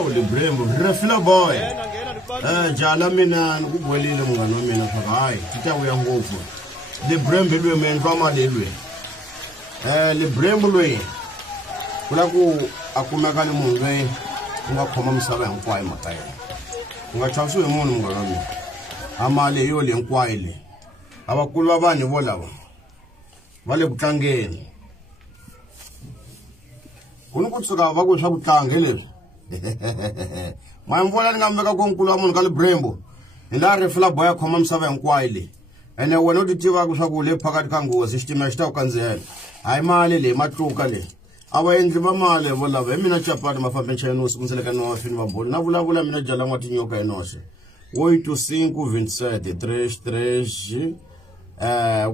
Oh, the Brembo, refla boy. Jala mina ngubwelile mngani wami mina pha hayi tita uyangofu. The Brembo lwe men fama lelwe. Le Brembo lwe. Kula ku akumeka ni munhu loyi ungakhoma misava hinkwayo makaya. Ungachawusiwe munhu mngani wami. Amali yo le hinkwayo le. Abakulu va vanhu vo lava. Va le ku tlangeni. Kuni ku tsuka va ku swa ku tlanga leswi. Mwana ni ngameka ku nkulu wa munhu ka le Brembo. Ila refla boy khoma misava hinkwayo le. Ene wena u tiva ku swa ku le phakati ka ngozi xitimela xi ta ku kandziyela. Hayi mali le matluka le. Ava endli va mali vo lava mina chapati mafambe nchayeni usiku nseleka no wafini va bolo na vulavula mina jala n'wati nyoka enoxe 82527 33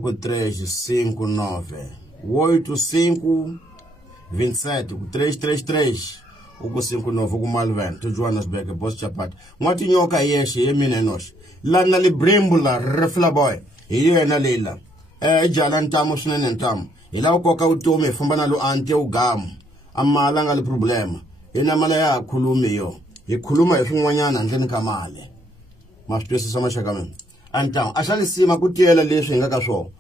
ku 359 82527 ku 333 uku 59 ku Malvern to Johannesburg boss chapati n'wati nyoka yexe ye mina enoxe lana le Brembo la refla boy hi yena lela jala ntamo swinene ntamo ila ukoka utomi famba nalo ante ugamu amala nga le problema ina mala ya khulumi yo ikhuluma hi swin'wanyana ndleni ka mali masitwisi mashaka mina anta ashalisima kutiyela leswi nga ka swona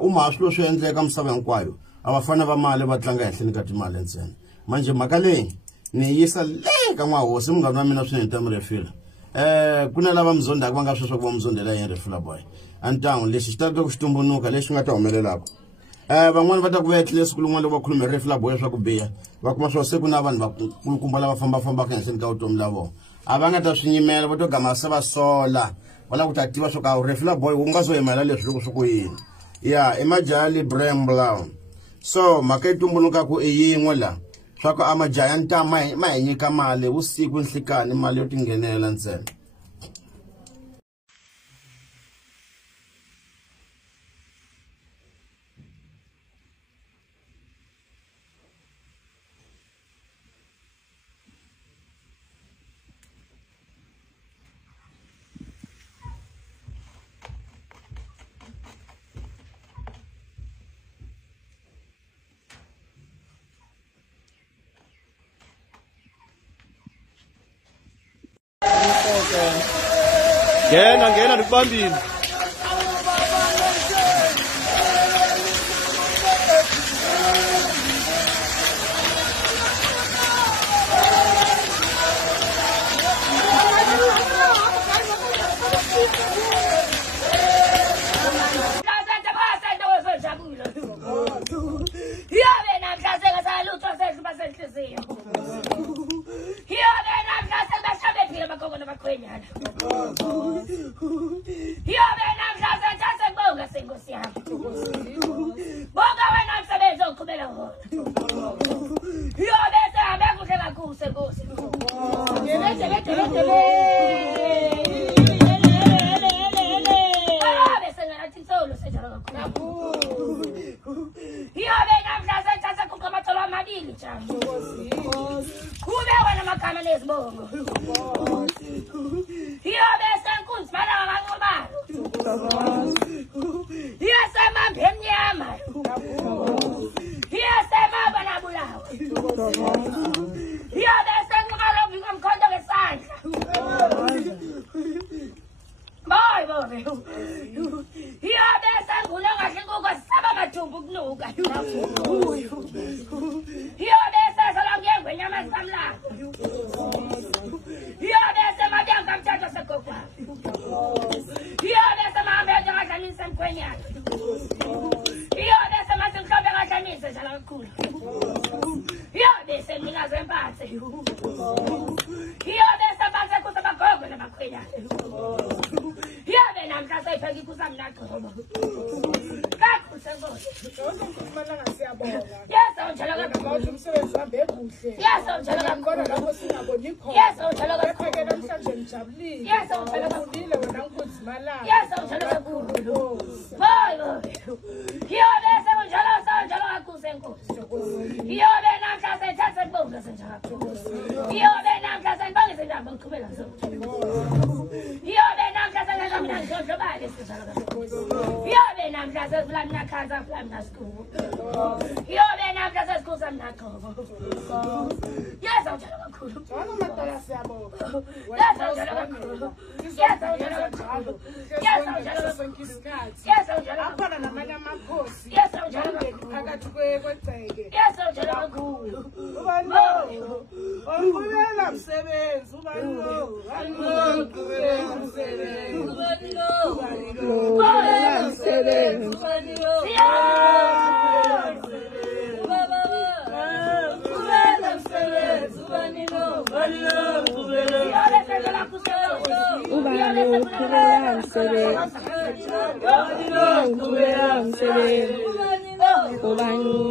uma swilo swi endleka misava hinkwayo abafana va mali va tlanga ehenhleni ka timali ntsena manje mhaka leyi ni yisa le ka n'wahosi munghana wa mina swinene ta mirefila kuna lava mzondaka va nga sweswo ku va mzondela hi refila boy antangu lexi xi ta ku xitumbunuka lexi nga ta humelelaka van'wana va ta ku vetlile siku lin'wana loko va khulume refla boy swa ku biha va kuma swo se ku na vanhu va kulukumba lava fambafambaka ehenhleni ka vutomi lavo a va nga ta swi nyimela va to gama se va sola va lava ku ta tiva swo ka refla boy wu nga so yimela leswi loko swi ku yini ya i majaha le Brembo so mhaka yi tumbulukaku i yin'we la swa ku a majaha ya ntama ma hi nyika mali vusiku nhlikani mali yo tinghenela ntsena. Ngena ndikubambile. Ubani